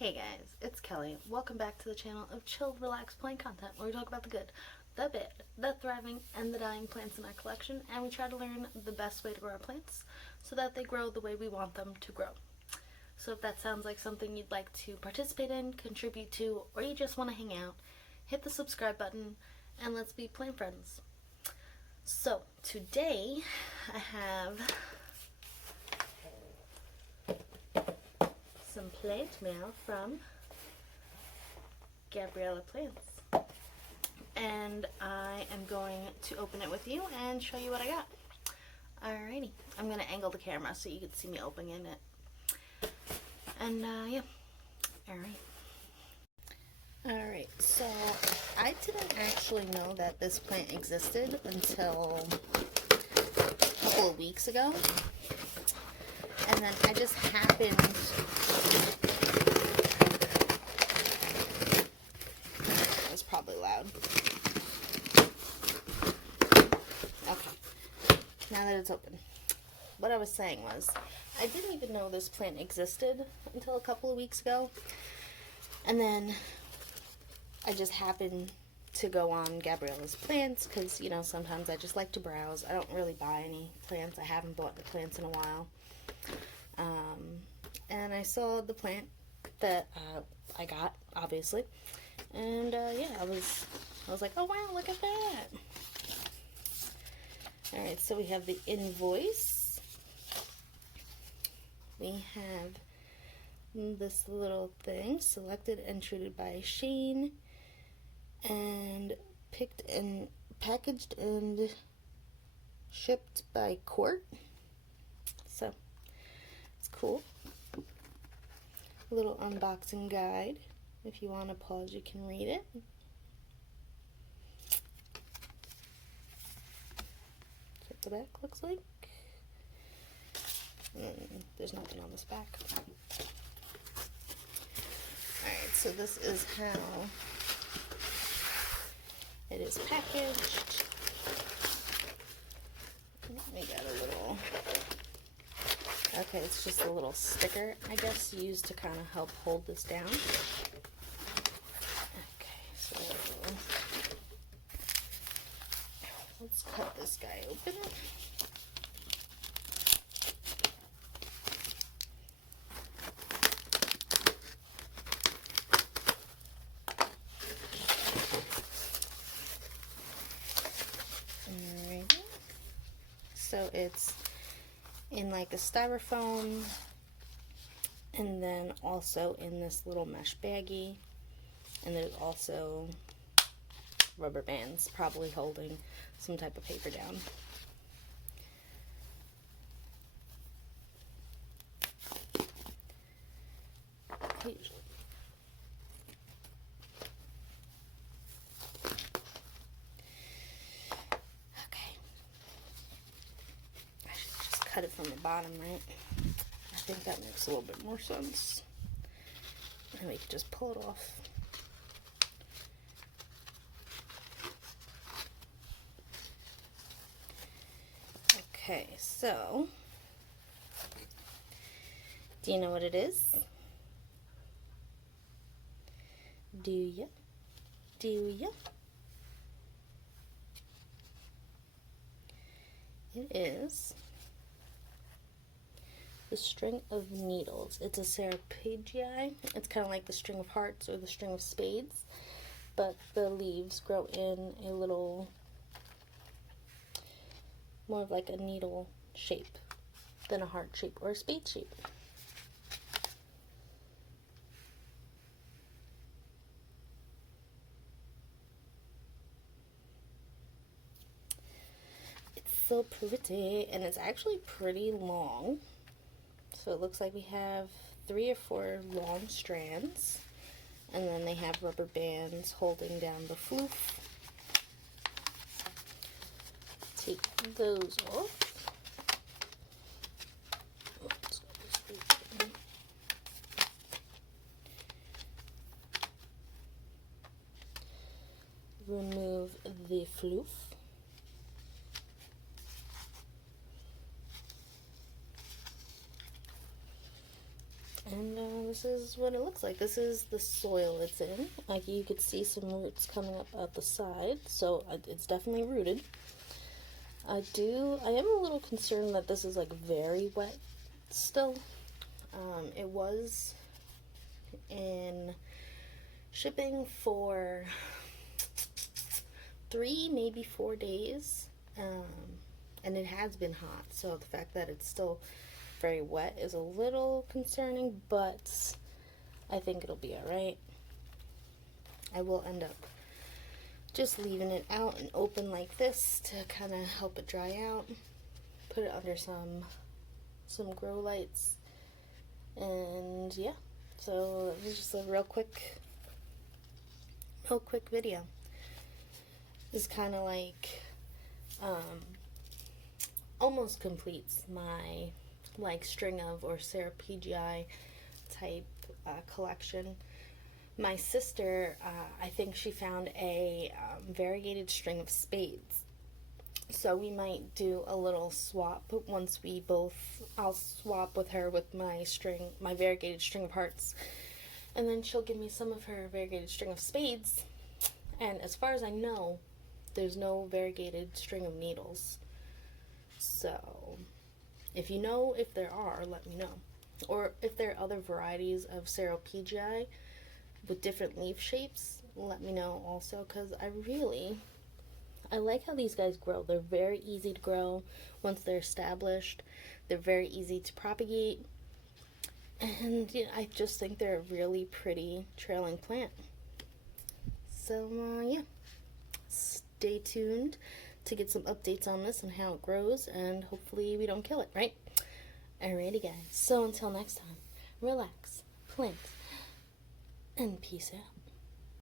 Hey guys, it's Kelly. Welcome back to the channel of chilled, relaxed plant content where we talk about the good, the bad, the thriving, and the dying plants in our collection, and we try to learn the best way to grow our plants so that they grow the way we want them to grow. So if that sounds like something you'd like to participate in, contribute to, or you just want to hang out, hit the subscribe button and let's be plant friends. So today I have some plant mail from Gabriella Plants, and I am going to open it with you and show you what I got. Alrighty, I'm going to angle the camera so you can see me opening it. And yeah, alright, so I didn't actually know that this plant existed until a couple of weeks ago. And then I just happened, that was probably loud. Okay, now that it's open. What I was saying was, I didn't even know this plant existed until a couple of weeks ago. And then I just happened to go on Gabriella's Plants because, you know, sometimes I just like to browse. I don't really buy any plants. I haven't bought any plants in a while. And I saw the plant that I got, obviously, and yeah, I was like, oh wow, look at that. All right, so we have the invoice. We have this little thing, selected and treated by Shane, and picked and packaged and shipped by Court. So it's cool. A little unboxing guide. If you want to pause, you can read it. That's what the back looks like. And there's nothing on this back. Alright, so this is how it is packaged. We got a little... Okay, it's just a little sticker, I guess, used to kind of help hold this down. Okay, so let's cut this guy open. Alrighty. So it's in like a styrofoam, and then also in this little mesh baggie, and there's also rubber bands probably holding some type of paper down. Usually. Cut it from the bottom, right? I think that makes a little bit more sense. And we can just pull it off. Okay, so do you know what it is? Do ya? Do ya? It is the string of needles. It's a Ceropegia. It's kind of like the string of hearts or the string of spades, but the leaves grow in a little, more of like a needle shape than a heart shape or a spade shape. It's so pretty, and it's actually pretty long. So it looks like we have 3 or 4 long strands, and then they have rubber bands holding down the floof. Take those off. Remove the floof. this is what it looks like. This is the soil it's in. Like, you could see some roots coming up at the side, so it's definitely rooted. I am a little concerned that this is like very wet still. It was in shipping for 3, maybe 4 days, and it has been hot, so the fact that it's still very wet is a little concerning, but I think it'll be alright. I will end up just leaving it out and open like this to kind of help it dry out. Put it under some grow lights, and yeah. So it was just a real quick video. This kind of like almost completes my like string of or Ceropegia type collection. My sister, I think she found a variegated string of spades. So we might do a little swap once we both, I'll swap with her with my variegated string of hearts. And then she'll give me some of her variegated string of spades. And as far as I know, there's no variegated string of needles. So if you know if there are, let me know. Or if there are other varieties of Ceropegia with different leaf shapes, let me know also, because I like how these guys grow. They're very easy to grow once they're established. They're very easy to propagate. And yeah, I just think they're a really pretty trailing plant. So yeah, stay tuned to get some updates on this and how it grows, and hopefully we don't kill it, right? Alrighty guys, so until next time, relax, plant, and peace out.